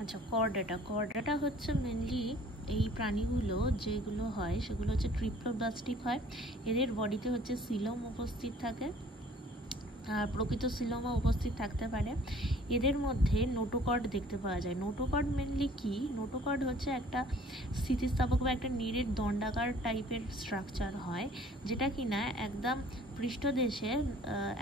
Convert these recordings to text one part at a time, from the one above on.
আচ্ছা, কর্ডাটা হচ্ছে মেনলি এই প্রাণীগুলো যেগুলো হয় সেগুলো হচ্ছে ট্রিপ্লোব্লাস্টিক হয়। এদের বডিতে হচ্ছে সিলোম উপস্থিত থাকে, আর প্রকৃত সিলোমা উপস্থিত থাকতে পারে। এদের মধ্যে নোটোকর্ড দেখতে পাওয়া যায়। নোটোকর্ড মেনলি কি? নোটোকর্ড হচ্ছে একটা স্থিতিস্থাপক বা একটা নিরেট দণ্ডাকার টাইপের স্ট্রাকচার হয়, যেটা কিনা একদম পৃষ্ঠদেশে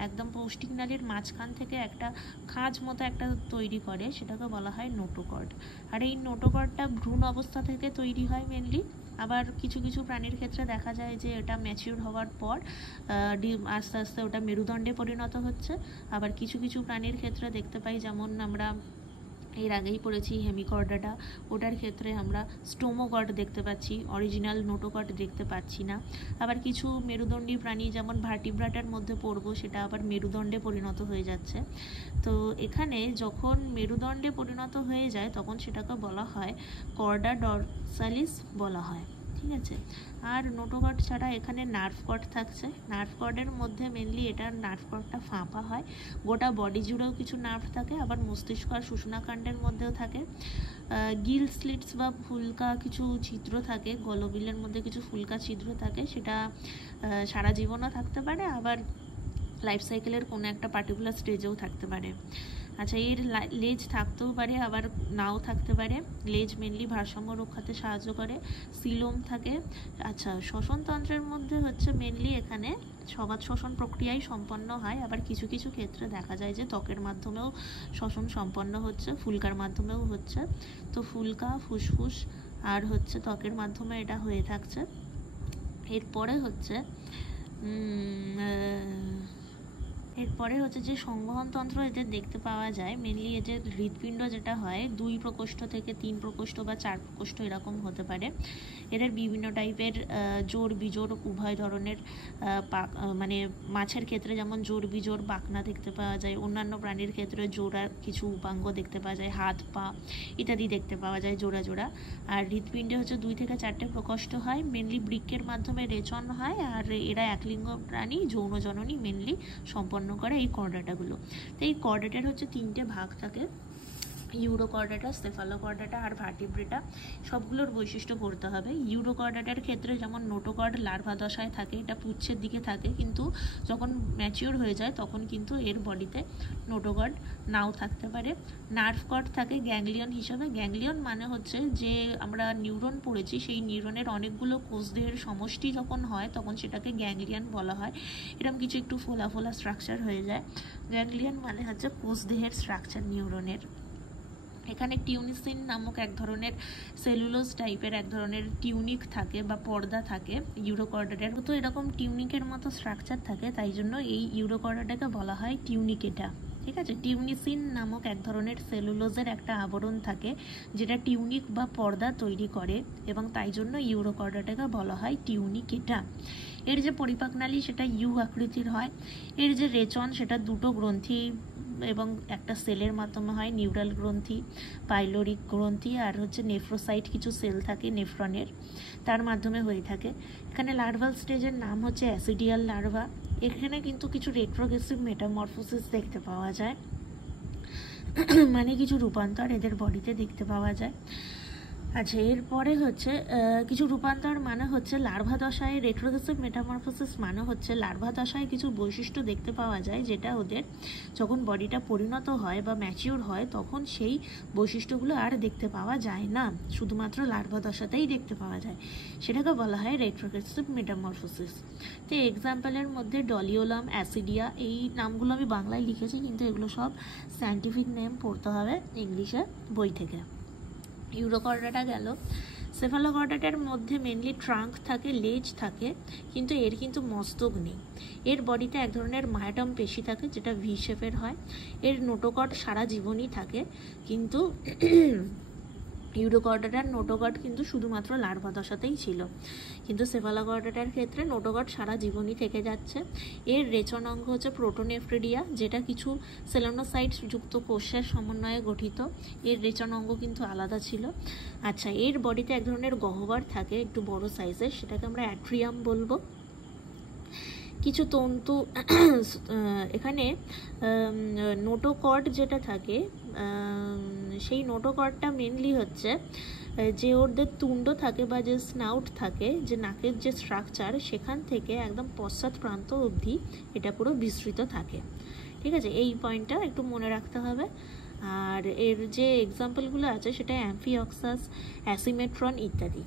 একদম পৌষ্টিক নালীর মাঝখান থেকে একটা খাঁজ মতো একটা তৈরি করে, সেটাকে বলা হয় নোটোকর্ড। আর এই নোটোকর্ডটা ভ্রূণ অবস্থা থেকে তৈরি হয় মেনলি। আবার কিছু কিছু প্রাণীর ক্ষেত্রে দেখা যায় যে এটা ম্যাচিউর হওয়ার পর আস্তে আস্তে ওটা মেরুদণ্ডে পরিণত হচ্ছে। আবার কিছু কিছু প্রাণীর ক্ষেত্রে দেখতে পাই, যেমন আমরা এর আগেই পড়েছি হেমিকর্ডাটা, ওটার ক্ষেত্রে আমরা স্টোমোকর্ড দেখতে পাচ্ছি, অরিজিনাল নোটোকর্ড দেখতে পাচ্ছি না। আবার কিছু মেরুদণ্ডী প্রাণী যেমন ভার্টিব্রাটার মধ্যে পড়বো, সেটা আবার মেরুদণ্ডে পরিণত হয়ে যাচ্ছে। তো এখানে যখন মেরুদণ্ডে পরিণত হয়ে যায় তখন সেটাকে বলা হয় কর্ডা ডরসালিস বলা হয়, ঠিক আছে। আর নোটোকর্ড ছাড়া এখানে নার্ভ কর্ড থাকছে। নার্ভ কর্ডের মধ্যে মেনলি এটার নার্ভ কর্ডটা ফাঁপা হয়, গোটা বডি জুড়েও কিছু নার্ভ থাকে, আবার মস্তিষ্ক আর সুষুনাকাণ্ডের মধ্যেও থাকে। গিল স্লিটস বা ফুলকা কিছু ছিদ্র থাকে, গলবিলের মধ্যে কিছু ফুলকা ছিদ্র থাকে, সেটা সারা জীবনও থাকতে পারে, আবার লাইফ সাইকেলের কোনো একটা পার্টিকুলার স্টেজেও থাকতে পারে। আচ্ছা, এর লেজ থাকতেও পারে আবার নাও থাকতে পারে। লেজ মেনলি ভারসাম্য রক্ষাতে সাহায্য করে। সিলোম থাকে। আচ্ছা, শ্বসনতন্ত্রের মধ্যে হচ্ছে মেনলি এখানে সবাত শ্বসন প্রক্রিয়াই সম্পন্ন হয়, আবার কিছু কিছু ক্ষেত্রে দেখা যায় যে ত্বকের মাধ্যমেও শ্বসন সম্পন্ন হচ্ছে, ফুলকার মাধ্যমেও হচ্ছে। তো ফুলকা, ফুসফুস আর হচ্ছে ত্বকের মাধ্যমে এটা হয়ে থাকছে। এরপরে হচ্ছে যে সংবহনতন্ত্র এদের দেখতে পাওয়া যায়, মেনলি এদের হৃৎপিণ্ড যেটা হয় 2 প্রকোষ্ঠ থেকে 3 প্রকোষ্ঠ বা 4 প্রকোষ্ঠ এরকম হতে পারে। এদের বিভিন্ন টাইপের জোড় বিজোড় উভয় ধরনের মানে মাছের ক্ষেত্রে যেমন জোড় বিজোড় পাখনা দেখতে পাওয়া যায়, অন্যান্য প্রাণীর ক্ষেত্রে জোড়া কিছু উপাঙ্গ দেখতে পাওয়া যায়, হাত পা ইত্যাদি দেখতে পাওয়া যায় জোড়া জোড়া। আর হৃৎপিণ্ডে হচ্ছে 2 থেকে 4টে প্রকোষ্ঠ হয়, মেনলি বৃক্কের মাধ্যমে রেচন হয়, আর এরা একলিঙ্গ প্রাণী, যৌন জননী মেনলি সম্পন্ন করে এই কর্ডাটাগুলো। তো এই কর্ডাটার হচ্ছে 3টে ভাগ থাকে, ইউরোকর্ডাটা, সেফালোকর্ডাটা আর ভার্টিব্রেটা। সবগুলোর বৈশিষ্ট্য পড়তে হবে। ইউরোকর্ডাটার ক্ষেত্রে যেমন নোটোকর্ড লার্ভা দশায় থাকে, এটা পুচ্ছের দিকে থাকে, কিন্তু যখন ম্যাচিওর হয়ে যায় তখন কিন্তু এর বডিতে নোটোকর্ড নাও থাকতে পারে। নার্ভ কর্ড থাকে গ্যাংলিয়ন হিসাবে। গ্যাংলিয়ন মানে হচ্ছে যে আমরা নিউরন পড়েছি, সেই নিউরনের অনেকগুলো কোষদেহের সমষ্টি যখন হয় তখন সেটাকে গ্যাংলিয়ন বলা হয়। এরকম কিছু একটু ফোলা ফোলা স্ট্রাকচার হয়ে যায়। গ্যাংলিয়ন মানে হচ্ছে কোষদেহের স্ট্রাকচার নিউরনের। এখানে টিউনিসিন নামক এক ধরনের সেলুলোজ টাইপের এক ধরনের টিউনিক থাকে বা পর্দা থাকে ইউরোকর্ডাটার। তো এরকম টিউনিকের মতো স্ট্রাকচার থাকে, তাই জন্য এই ইউরোকর্ডাটাকে বলা হয় টিউনিকেটা, ঠিক আছে। টিউনিসিন নামক এক ধরনের সেলুলোজের একটা আবরণ থাকে যেটা টিউনিক বা পর্দা তৈরি করে, এবং তাই জন্য ইউরোকর্ডাটাকে বলা হয় টিউনিকেটা। এর যে পরিপাকনালী সেটা ইউ আকৃতির হয়। এর যে রেচন সেটা 2টো গ্রন্থি এবং একটা সেলের মাধ্যমে হয়, নিউরাল গ্রন্থি, পাইলোরিক গ্রন্থি, আর হচ্ছে নেফ্রোসাইট কিছু সেল থাকে নেফ্রনের, তার মাধ্যমে হয়ে থাকে। এখানে লার্ভাল স্টেজের নাম হচ্ছে অ্যাসিডিয়াল লার্ভা। এখানে কিন্তু কিছু রেট্রোগ্রেসিভ মেটামরফোসিস দেখতে পাওয়া যায়, মানে কিছু রূপান্তর এদের বডিতে দেখতে পাওয়া যায়। আচ্ছা, এরপরে হচ্ছে কিছু রূপান্তর মানে হচ্ছে লার্ভা দশায় রেট্রোগ্রেসিভ মেটামরফোসিস মানে হচ্ছে লার্ভা দশায় কিছু বৈশিষ্ট্য দেখতে পাওয়া যায় যেটা ওদের যখন বডিটা পরিণত হয় বা ম্যাচিওর হয় তখন সেই বৈশিষ্ট্যগুলো আর দেখতে পাওয়া যায় না, শুধুমাত্র লার্ভা দশাতেই দেখতে পাওয়া যায়, সেটাকে বলা হয় রেট্রোগ্রেসিভ মেটামরফোসিস। তো এক্সাম্পলের মধ্যে ডলিওলাম, অ্যাসিডিয়া, এই নামগুলো আমি বাংলায় লিখেছি, কিন্তু এগুলো সব সায়েন্টিফিক নেম পড়তে হবে ইংলিশে বই থেকে। ইউরোকর্ডাটা গেল। সেফালোকর্ডাটার মধ্যে মেনলি ট্রাঙ্ক থাকে, লেজ থাকে, কিন্তু এর কিন্তু মস্তক নেই। এর বডিতে এক ধরনের মায়োটম পেশি থাকে যেটা ভি শেপের হয়। এর নোটোকর্ড সারা জীবনই থাকে, কিন্তু ইউরোকর্ডাটার নোটোকর্ড কিন্তু শুধুমাত্র লার্ভা দশাতেই ছিল, কিন্তু সেফালোকর্ডাটার ক্ষেত্রে নোটোকর্ড সারা জীবনই থেকে যাচ্ছে। এর রেচন অঙ্গ হচ্ছে প্রোটোনেফ্রিডিয়া, যেটা কিছু সেলেনোসাইটস যুক্ত কোষের সমন্বয়ে গঠিত। এর রেচন অঙ্গ কিন্তু আলাদা ছিল। আচ্ছা, এর বডিতে এক ধরনের গহ্বর থাকে একটু বড় সাইজের, সেটাকে আমরা অ্যাট্রিয়াম বলবো। কিছু তন্তু এখানে নোটোকর্ড যেটা থাকে সেই নোটোকর্ডটা মেনলি হচ্ছে যে ওদের তুণ্ড থাকে বা যে স্নাউট থাকে, যে নাকের যে স্ট্রাকচার, সেখান থেকে একদম পশ্চাৎ প্রান্ত অবধি এটা পুরো বিস্তৃত থাকে। ঠিক আছে, এই পয়েন্টটা একটু মনে রাখতে হবে। আর এর যে এক্সাম্পলগুলো আছে সেটা অ্যাম্ফিওক্সাস, অ্যাসিমেট্রন ইত্যাদি।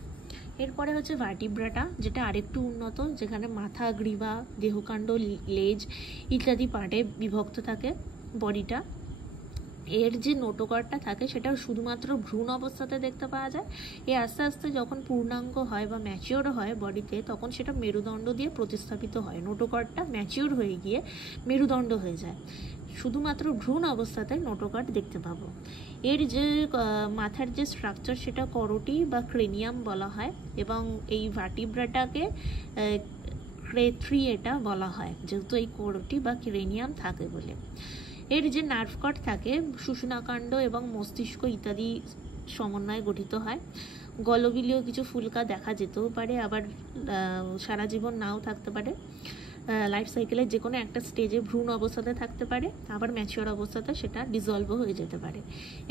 এরপরে হচ্ছে ভার্টিব্রাটা, যেটা আরেকটু উন্নত, যেখানে মাথা, গ্রীবা, দেহকাণ্ড, লেজ ইত্যাদি পার্টে বিভক্ত থাকে বডিটা। এর যে নোটোকর্ডটা থাকে সেটা শুধুমাত্র ভ্রূণ অবস্থাতে দেখতে পাওয়া যায়। এ আস্তে আস্তে যখন পূর্ণাঙ্গ হয় বা ম্যাচিওর হয় বডিতে, তখন সেটা মেরুদণ্ড দিয়ে প্রতিস্থাপিত হয়। নোটোকর্ডটা ম্যাচিওর হয়ে গিয়ে মেরুদণ্ড হয়ে যায়। শুধুমাত্র ভ্রূণ অবস্থাতে নোটোকর্ড দেখতে পাবো। এর যে মাথার যে স্ট্রাকচার সেটা করোটি বা ক্রেনিয়াম বলা হয়, এবং এই ভার্টিব্রাটাকে ক্রেট্রিয়েটা বলা হয়, যেহেতু এই করোটি বা ক্রেনিয়াম থাকে বলে। এর যে নার্ভ কর্ড থাকে সুষুম্নাকাণ্ড এবং মস্তিষ্ক ইত্যাদি সমন্বয়ে গঠিত হয়। গলবিলীয় কিছু ফুলকা দেখা যেতেও পারে, আবার সারা জীবন নাও থাকতে পারে। লাইফ সাইকেলের যে কোনো একটা স্টেজে ভ্রূণ অবস্থাতে থাকতে পারে, আবার ম্যাচিওর অবস্থাতে সেটা ডিজলভও হয়ে যেতে পারে।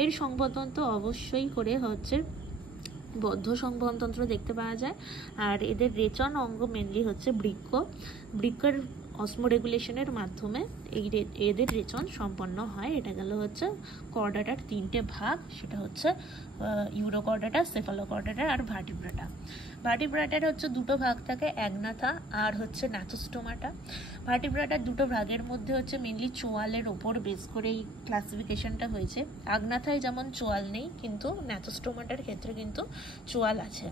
এর সংবহনতন্ত্র অবশ্যই করে হচ্ছে বদ্ধ সংবহনতন্ত্র দেখতে পাওয়া যায়। আর এদের রেচন অঙ্গ মেনলি হচ্ছে বৃক্ক। বৃক্কের অসমোরেগুলেশনের মাধ্যমে এদের রেচন সম্পন্ন হয়। এটা গেল হচ্ছে কর্ডাটার তিনটে ভাগ, সেটা হচ্ছে ইউরোকর্ডাটা, সেফালোকর্ডাটা আর ভার্টিব্রাটা। ভার্টিব্রাটার হচ্ছে দুটো ভাগ থাকে, অ্যাগনাথা আর হচ্ছে ন্যাথোস্টোমাটা। ভার্টিব্রাটার দুটো ভাগের মধ্যে হচ্ছে মেনলি চোয়ালের ওপর বেস করে এই ক্লাসিফিকেশনটা হয়েছে। আগ্নাথায় যেমন চোয়াল নেই, কিন্তু ন্যাথোস্টোমাটার ক্ষেত্রে কিন্তু চোয়াল আছে।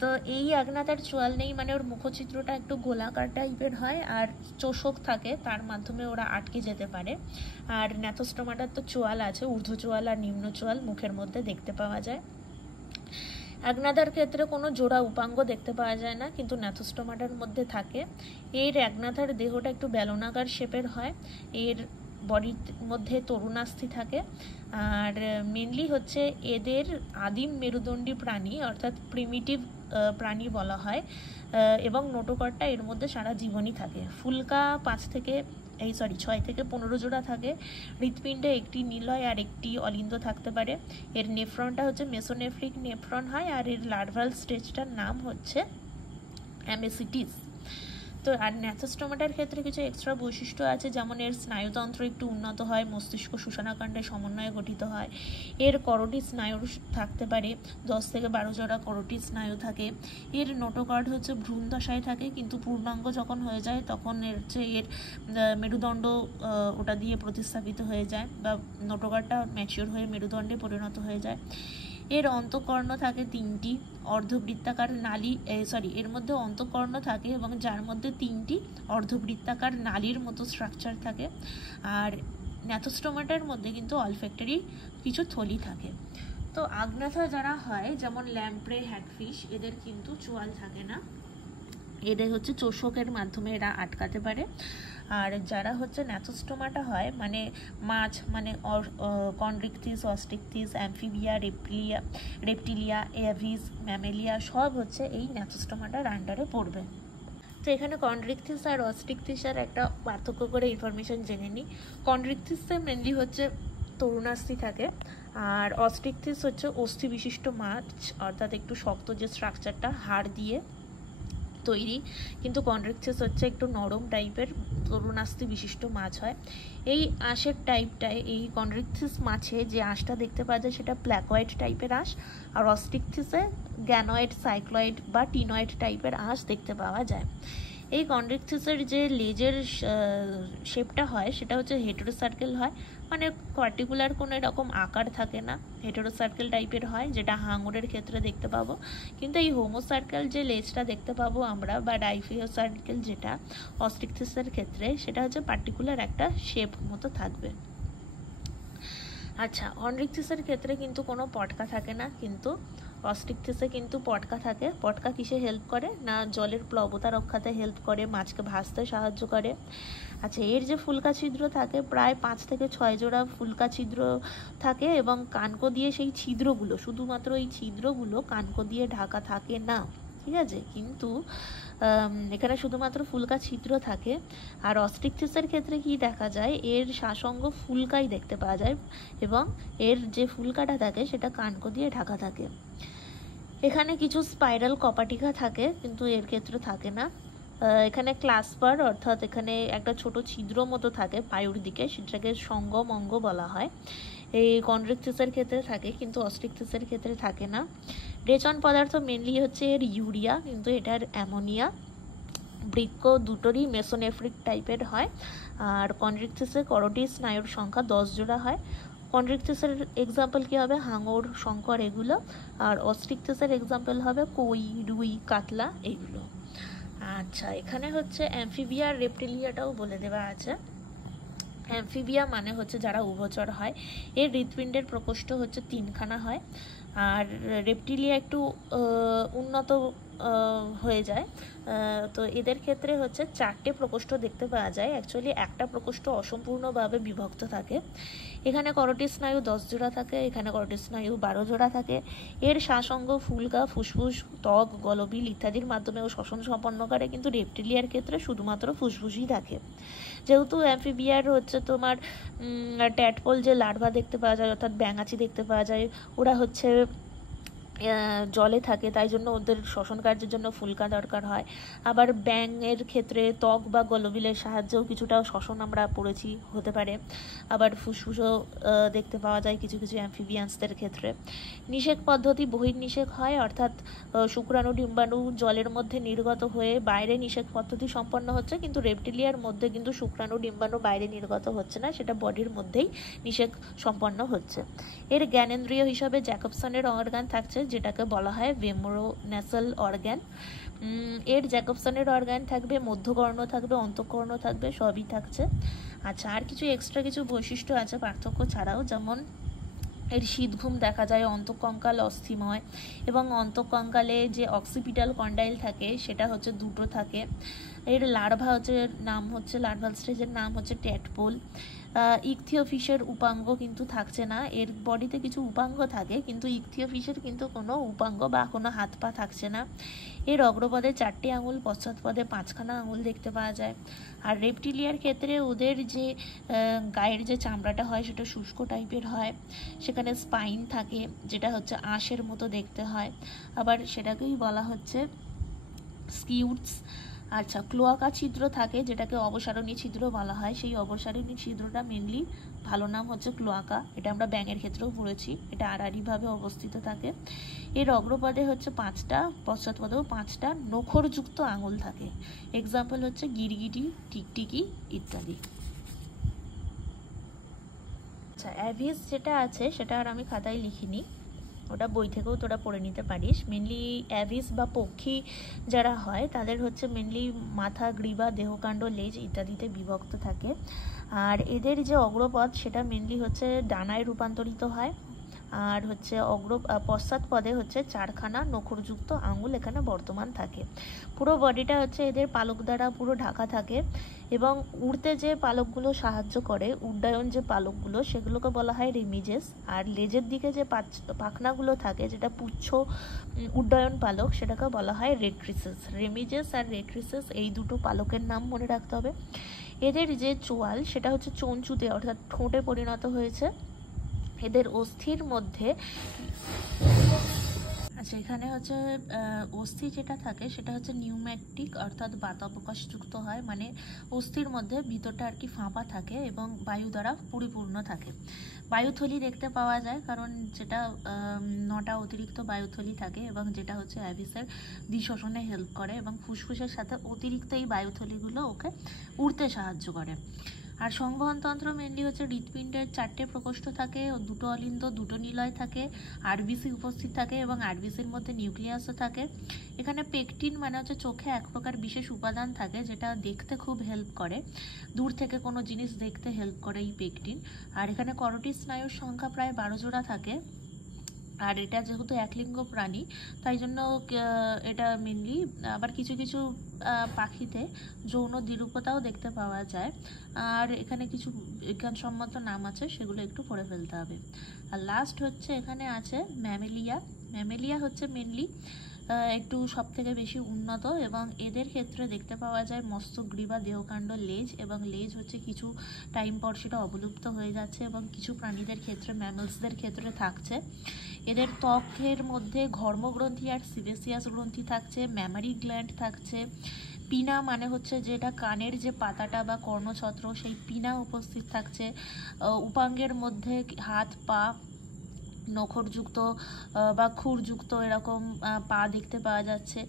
তো এই আগ্নাথার চোয়াল নেই মানে ওর মুখচিত্রটা একটু গোলাকার টাইপের হয়, আর চোষক থাকে, তার মাধ্যমে ওরা আটকে যেতে পারে। আর ন্যাথোস্টোমাটার তো চোয়াল আছে, ঊর্ধ্ব চোয়াল আর নিম্ন চোয়াল মুখের মধ্যে দেখতে পাওয়া যায়। অ্যাগনাথার ক্ষেত্রে কোনো জোড়া উপাঙ্গ দেখতে পাওয়া যায় না, কিন্তু ন্যাথোস্টোমাটার মধ্যে থাকে। এর অ্যাগনাথার দেহটা একটু বেলনাকার শেপের হয়। এর বডির মধ্যে তরুণাস্থি থাকে। আর মেনলি হচ্ছে এদের আদিম মেরুদণ্ডী প্রাণী অর্থাৎ প্রিমিটিভ প্রাণী বলা হয়, এবং নোটোকর্ডটা এর মধ্যে সারা জীবনই থাকে। ফুলকা 6 থেকে 15 জোড়া থাকে। হৃৎপিণ্ডে একটি নিলয় আর একটি অলিন্দ থাকতে পারে। এর নেফ্রনটা হচ্ছে মেসোনেফ্রিক নেফ্রন হয়, আর এর লার্ভাল স্টেজটার নাম হচ্ছে অ্যামেসিটিস। তো আর ন্যাথোস্টোমাটার ক্ষেত্রে কিছু এক্সট্রা বৈশিষ্ট্য আছে, যেমন এর স্নায়ুতন্ত্র একটু উন্নত হয়, মস্তিষ্ক সুষুম্নাকাণ্ডের সমন্বয়ে গঠিত হয়। এর করোটি স্নায়ু থাকতে পারে, 10 থেকে 12 জোড়া করোটি স্নায়ু থাকে। এর নোটোকর্ড হচ্ছে ভ্রূণ দশায় থাকে, কিন্তু পূর্ণাঙ্গ যখন হয়ে যায় তখন এর মেরুদণ্ড ওটা দিয়ে প্রতিস্থাপিত হয়ে যায়, বা নোটোকর্ডটা ম্যাচিওর হয়ে মেরুদণ্ডে পরিণত হয়ে যায়। এর অন্তঃকর্ণ থাকে 3টি, অর্ধবৃত্তাকার এর মধ্যে অন্তঃকর্ণ থাকে, এবং যার মধ্যে 3টি অর্ধবৃত্তাকার নালীর মতো স্ট্রাকচার থাকে। আর ন্যাথোস্টোমাটার মধ্যে কিন্তু অলফ্যাক্টরি কিছু থলি থাকে। তো আগ্নাথা যারা হয়, যেমন ল্যাম্প্রে, হ্যাগফিশ, এদের কিন্তু চোয়াল থাকে না, এদের হচ্ছে চোষকের মাধ্যমে এরা আটকাতে পারে। আর যারা হচ্ছে ন্যাথোস্টোমাটা হয়, মানে মাছ, মানে কন্ড্রিকথিস, অস্টিকথিস, অ্যামফিবিয়া, রেপটিলিয়া, এভিস, ম্যামেলিয়া সব হচ্ছে এই ন্যাথোস্টোমাটার আন্ডারে পড়বে। তো এখানে কন্ড্রিকথিস আর অস্টিকথিসের একটা পার্থক্য করে ইনফরমেশন জেনে নিই। কন্ড্রিকথিসে মেনলি হচ্ছে তরুণাস্থি থাকে, আর অস্টিকথিস হচ্ছে অস্থি বিশিষ্ট মাছ, অর্থাৎ একটু শক্ত যে স্ট্রাকচারটা হাড় দিয়ে তৈরি, কিন্তু কন্ড্রিকথিস হচ্ছে একটু নরম টাইপের তরুণাস্থি বিশিষ্ট মাছ হয়। এই আঁশের টাইপটায়, এই কন্ড্রিকথিস মাছে যে আঁশটা দেখতে পাওয়া যায় সেটা প্ল্যাকয়েড টাইপের আঁশ, আর অস্টিকথিসে গ্যানয়েড, সাইক্লয়েড বা টিনয়েড টাইপের আঁশ দেখতে পাওয়া যায়। এই কন্ড্রিকথিসের যে লেজের শেপটা হয় সেটা হচ্ছে হেটেরোসার্কেল হয়, মানে পার্টিকুলার কোনো এরকম আকার থাকে না, হেটেরোসার্কেল টাইপের হয়, যেটা হাঙরের ক্ষেত্রে দেখতে পাবো। কিন্তু এই হোমোসার্কেল যে লেজটা দেখতে পাবো আমরা, বা ডাইফিওসার্কেল যেটা অস্টিকথিসের ক্ষেত্রে, সেটা হচ্ছে পার্টিকুলার একটা শেপ মতো থাকবে। আচ্ছা, কন্ড্রিকথিসের ক্ষেত্রে কিন্তু কোনো পটকা থাকে না, কিন্তু অস্টিকথিসে কিন্তু পটকা থাকে। পটকা কিসে হেল্প করে না, জলের প্লবতা রক্ষাতে হেল্প করে, মাছকে ভাসতে সাহায্য করে। আচ্ছা, এর যে ফুলকা ছিদ্র থাকে, প্রায় 5 থেকে 6 জোড়া ফুলকা ছিদ্র থাকে, এবং কানকো দিয়ে সেই ছিদ্রগুলো, শুধুমাত্র এই ছিদ্রগুলো কানকো দিয়ে ঢাকা থাকে না। ঠিক আছে, কিন্তু এখানে শুধুমাত্র ফুলকা ছিদ্র থাকে। আর অস্ট্রিকথিসের ক্ষেত্রে কি দেখা যায়, এর শ্বাসঙ্গ ফুলকাই দেখতে পাওয়া যায় এবং এর যে ফুলকাটা থাকে সেটা কানকো দিয়ে ঢাকা থাকে। এখানে কিছু স্পাইরাল কপাটিকা থাকে, কিন্তু এর ক্ষেত্রে থাকে না। এখানে ক্লাসপার, অর্থাৎ এখানে একটা ছোট ছিদ্র মতো থাকে পায়ুর দিকে, সেটাকে সঙ্গম অঙ্গ বলা হয়। এই কন্ড্রিকথিসের ক্ষেত্রে থাকে, কিন্তু অস্ট্রিকথিসের ক্ষেত্রে থাকে না। রেচন পদার্থ মেনলি হচ্ছে এর ইউরিয়া, কিন্তু এটার অ্যামোনিয়া। বৃক্ক দুটোরই মেসোনেফ্রিক টাইপের হয়। আর কন্ড্রিকথিসে করোটি স্নায়ুর সংখ্যা 10 জোড়া হয়। কন্ড্রিকথিসের এক্সাম্পল কি হবে, হাঙর, শঙ্কর এগুলো। আর অস্ট্রিকথিসের এক্সাম্পল হবে কই, রুই, কাতলা এগুলো। আচ্ছা, এখানে হচ্ছে অ্যামফিবিয়া আর রেপটিলিয়াটাও বলে দেওয়া আছে। অ্যামফিবিয়া মানে হচ্ছে যারা উভচর হয়, এর হৃৎপিণ্ডের প্রকোষ্ঠ হচ্ছে 3খানা হয়। আর রেপটিলিয়া একটু উন্নত হয়ে যায়। তো এদের ক্ষেত্রে হচ্ছে 4টে প্রকোষ্ঠ দেখতে পাওয়া যায়। অ্যাকচুয়ালি একটা প্রকোষ্ঠ অসম্পূর্ণভাবে বিভক্ত থাকে। এখানে করোটি স্নায়ু 10 জোড়া থাকে, এখানে করোটি স্নায়ু 12 জোড়া থাকে। এর শ্বাসঙ্গ ফুলকা, ফুসফুস, ত্বক, গলবিল ইত্যাদির মাধ্যমেও শ্বসন সম্পন্ন করে, কিন্তু রেপটিলিয়ার ক্ষেত্রে শুধুমাত্র ফুসফুসই থাকে। যেহেতু অ্যামফিবিয়ার হচ্ছে তোমার ট্যাডপোল যে লার্ভা দেখতে পাওয়া যায়, অর্থাৎ ব্যাঙাচি দেখতে পাওয়া যায়, ওরা হচ্ছে জলে থাকে, তাই জন্য ওদের শ্বসন কার্যের জন্য ফুলকা দরকার হয়। আবার ব্যাঙের ক্ষেত্রে ত্বক বা গলবিলের সাহায্যেও কিছুটা শ্বসন আমরা পড়েছি হতে পারে। আবার ফুসফুসও দেখতে পাওয়া যায় কিছু কিছু অ্যামফিবিয়ান্সদের ক্ষেত্রে। নিষেক পদ্ধতি বহির্নিষেক হয়, অর্থাৎ শুক্রাণু ডিম্বাণু জলের মধ্যে নির্গত হয়ে বাইরে নিষেক পদ্ধতি সম্পন্ন হচ্ছে, কিন্তু রেপটিলিয়ার মধ্যে কিন্তু শুক্রাণু ডিম্বাণু বাইরে নির্গত হচ্ছে না, সেটা বডির মধ্যেই নিষেক সম্পন্ন হচ্ছে। এর জ্ঞানেন্দ্রিয় হিসাবে জ্যাকবসনের অর্গান থাকছে, যেটাকে বলা হয় ভেমোরোন্যাসাল অর্গান। এর জ্যাকবসনের অর্গান থাকবে, মধ্যকর্ণ থাকবে, অন্তঃকর্ণ থাকবে, সবই থাকছে। আচ্ছা, আর কিছু এক্সট্রা কিছু বৈশিষ্ট্য আছে পার্থক্য ছাড়াও, যেমন এর শীতঘুম দেখা যায়, অন্তঃকঙ্কাল অস্থিময়, এবং অন্তঃকঙ্কালে যে অক্সিপিটাল কন্ডাইল থাকে সেটা হচ্ছে 2টো থাকে। এর লার্ভা হচ্ছে নাম হচ্ছে লার্ভাল স্টেজের নাম হচ্ছে ট্যাডপোল। ইকথিওফিশের উপাঙ্গ কিন্তু থাকছে না। এর বডিতে কিছু উপাঙ্গ থাকে, কিন্তু ইকথিওফিশের কিন্তু কোনো উপাঙ্গ বা কোনো হাত পা থাকছে না। এর অগ্রপদে 4টে আঙুল, পশ্চাৎপদে 5খানা আঙুল দেখতে পাওয়া যায়। আর রেপটিলিয়ার ক্ষেত্রে ওদের যে গায়ের যে চামড়াটা হয় সেটা শুষ্ক টাইপের হয়, সেখানে স্পাইন থাকে যেটা হচ্ছে আঁশের মতো দেখতে হয়, আবার সেটাকেই বলা হচ্ছে স্কিউটস। আচ্ছা, ক্লোয়াকা ছিদ্র থাকে, যেটাকে অবসারণী ছিদ্র বলা হয়। সেই অবসারণী ছিদ্রটা মেনলি ভালো নাম হচ্ছে ক্লোয়াকা, এটা আমরা ব্যাঙের ক্ষেত্রেও পড়েছি। এটা আড়াআড়িভাবে অবস্থিত থাকে। এর অগ্রপদে হচ্ছে 5টা, পশ্চাৎপদেও 5টা নখরযুক্ত আঙুল থাকে। এক্সাম্পল হচ্ছে গিরগিটি, টিকটিকি ইত্যাদি। আচ্ছা, অ্যাভিস যেটা আছে সেটা আর আমি খাতায় লিখিনি, ওটা বই থেকেও তোরা পড়ে নিতে পারিস। মেনলি অ্যাভিস বা পক্ষী যারা হয় তাদের হচ্ছে মেনলি মাথা, গ্রীবা, দেহকাণ্ড, লেজ ইত্যাদিতে বিভক্ত থাকে। আর এদের যে অগ্রপদ সেটা মেনলি হচ্ছে ডানায় রূপান্তরিত হয়। আর হচ্ছে পশ্চাৎপদে হচ্ছে 4খানা নখরযুক্ত আঙুল এখানে বর্তমান থাকে। পুরো বডিটা হচ্ছে এদের পালক দ্বারা পুরো ঢাকা থাকে, এবং উড়তে যে পালকগুলো সাহায্য করে, উড্ডয়ন যে পালকগুলো, সেগুলোকে বলা হয় রেমিজেস। আর লেজের দিকে যে পাখনাগুলো থাকে, যেটা পুচ্ছ উড্ডয়ন পালক, সেটাকে বলা হয় রেট্রিসেস। রেমিজেস আর রেট্রিসেস এই দুটো পালকের নাম মনে রাখতে হবে। এদের যে চোয়াল সেটা হচ্ছে চঞ্চুতে, অর্থাৎ ঠোঁটে পরিণত হয়েছে। এদের অস্থির মধ্যে, আচ্ছা এখানে হচ্ছে অস্থি যেটা থাকে সেটা হচ্ছে নিউম্যাটিক, অর্থাৎ বাতাবকাশযুক্ত হয়, মানে অস্থির মধ্যে ভিতরটা আর কি ফাঁপা থাকে এবং বায়ু দ্বারা পরিপূর্ণ থাকে। বায়ুথলি দেখতে পাওয়া যায়, কারণ যেটা 9টা অতিরিক্ত বায়ুথলি থাকে, এবং যেটা হচ্ছে অ্যাভিসের দ্বিশোষণে হেল্প করে, এবং ফুসফুসের সাথে অতিরিক্ত এই বায়ুথলিগুলো ওকে উড়তে সাহায্য করে। আর সংবহনতন্ত্র মেনলি হচ্ছে হৃৎপিণ্ডের 4টে প্রকোষ্ঠ থাকে, 2টো অলিন্দ, 2টো নিলয় থাকে, আরবিসি উপস্থিত থাকে, এবং আরবিসির মধ্যে নিউক্লিয়াসও থাকে। এখানে পেকটিন মানে হচ্ছে চোখে এক প্রকার বিশেষ উপাদান থাকে, যেটা দেখতে খুব হেল্প করে, দূর থেকে কোনো জিনিস দেখতে হেল্প করে এই পেকটিন। আর এখানে করোটি স্নায়ুর সংখ্যা প্রায় 12 জোড়া থাকে। আর এটা যেহেতু একলিঙ্গ প্রাণী, তাই জন্য এটা মেনলি, আবার কিছু কিছু পাখিতে যৌন দ্বিরূপতাও দেখতে পাওয়া যায়। আর এখানে কিছু বিজ্ঞানসম্মত নাম আছে, সেগুলো একটু পড়ে ফেলতে হবে। আর লাস্ট হচ্ছে এখানে আছে ম্যামেলিয়া। ম্যামেলিয়া হচ্ছে মেনলি একটু সব থেকে বেশি উন্নত, এবং এদের ক্ষেত্রে দেখতে পাওয়া যায় মস্তকগ্রীবা দেহকাণ্ড লেজ, এবং লেজ হচ্ছে কিছু টাইম পর সেটা অবলুপ্ত হয়ে যাচ্ছে, এবং কিছু প্রাণীদের ক্ষেত্রে ম্যামলসদের ক্ষেত্রে থাকছে। এদের ত্বকের মধ্যে ঘর্মগ্রন্থি আর সিবেসিয়াস গ্রন্থি থাকছে, ম্যামারি গ্ল্যান্ড থাকছে, পিনা মানে হচ্ছে যেটা কানের যে পাতাটা বা কর্ণছত্র, সেই পিনা উপস্থিত থাকছে। উপাঙ্গের মধ্যে হাত পা নখরযুক্ত বা খুরযুক্ত এরকম পা দেখতে পাওয়া যাচ্ছে।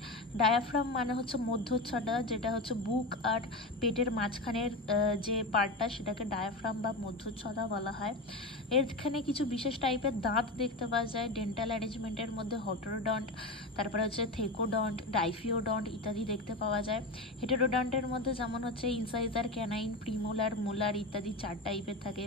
ডায়াফ্রাম মানে হচ্ছে মধ্যচ্ছদা, যেটা হচ্ছে বুক আর পেটের মাঝখানের যে পার্টটা, সেটাকে ডায়াফ্রাম বা মধ্যচ্ছদা বলা হয়। এখানে কিছু বিশেষ টাইপের দাঁত দেখতে পাওয়া যায় ডেন্টাল অ্যারেঞ্জমেন্টের মধ্যে, হটোরোডন্ট, তারপরে হচ্ছে থেকোডন্ট, ডাইফিওডন্ট ইত্যাদি দেখতে পাওয়া যায়। হেটেরোডন্টের মধ্যে যেমন হচ্ছে ইনসাইজার, ক্যানাইন, প্রিমোলার, মোলার ইত্যাদি 4 টাইপের থাকে।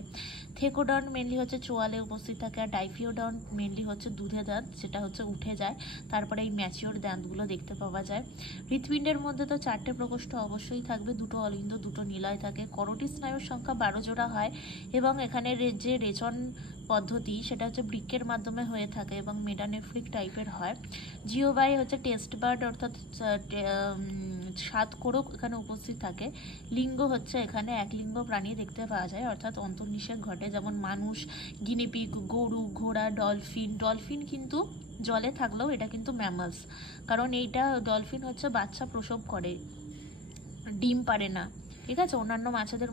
থেকোডন্ট মেনলি হচ্ছে চোয়ালে উপস্থিত থাকে, আর ডাইফিওডন্ট মেনলি হচ্ছে দুধে দাঁত, যেটা হচ্ছে উঠে যায়, তারপরে এই ম্যাচিওর দাঁতগুলো দেখতে পাওয়া যায়। হৃৎপিণ্ডের মধ্যে তো 4টে প্রকোষ্ঠ অবশ্যই থাকবে, 2টো অলিন্দ 2টো নিলয় থাকে। করোটি স্নায়ুর সংখ্যা 12 জোড়া হয়, এবং এখানে যে রেচন পদ্ধতি সেটা হচ্ছে বৃক্কের মাধ্যমে হয়ে থাকে এবং মেডানেফ্রিক টাইপের হয়। জিওবাই হচ্ছে টেস্ট বার্ড, অর্থাৎ স্বাদ কোরক এখানে উপস্থিত থাকে। লিঙ্গ হচ্ছে এখানে একলিঙ্গ প্রাণী দেখতে পাওয়া যায়, অর্থাৎ অন্তর্নিষেক ঘটে, যেমন মানুষ, গিনিপিগ, গরু, ঘোড়া, ডলফিন কিন্তু জলে থাকলেও এটা কিন্তু ম্যামালস, কারণ এইটা ডলফিন হচ্ছে বাচ্চা প্রসব করে, ডিম পারে না, ঠিক আছে, অন্যান্য মাছেদের